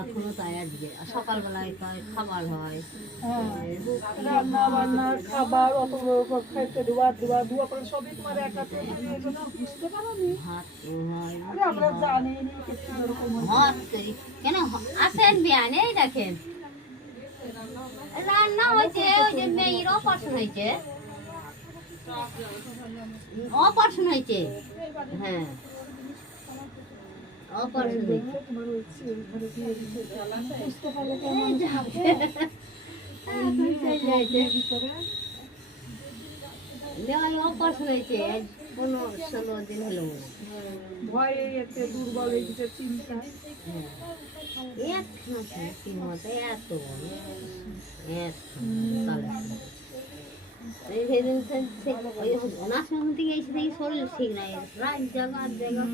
এখনো তাই আজকে সকালবেলায় খাবার হয়, রান্না বান্না খাবার অত খাইতে দেওয়া দেওয়া ধোয়া করে সবই তোমার একা তো বুঝতে পারো নি। ভাত হয়, আমরা জানি নি কিছু এরকম ভাত করি কেন আসেন বিয়ান। এই দেখেন রান্না হয়েছে, ওই যে মেয়ের অপারেশন হয়েছে, অপারেশন হয়েছে, হ্যাঁ অপারেশন হয়েছে। তোমার হচ্ছে ঘরে দিয়ে দিচ্ছে বুঝতে পারলে ভিতরে অপারেশন হয়েছে 15-16 দিন হলো। ভয়ে এতে দুর্বল হয়ে গেছে চিন্তা। সেদিন অনার্স থেকে এসে দেখি শরীর ঠিক নাই, রাত জায়গা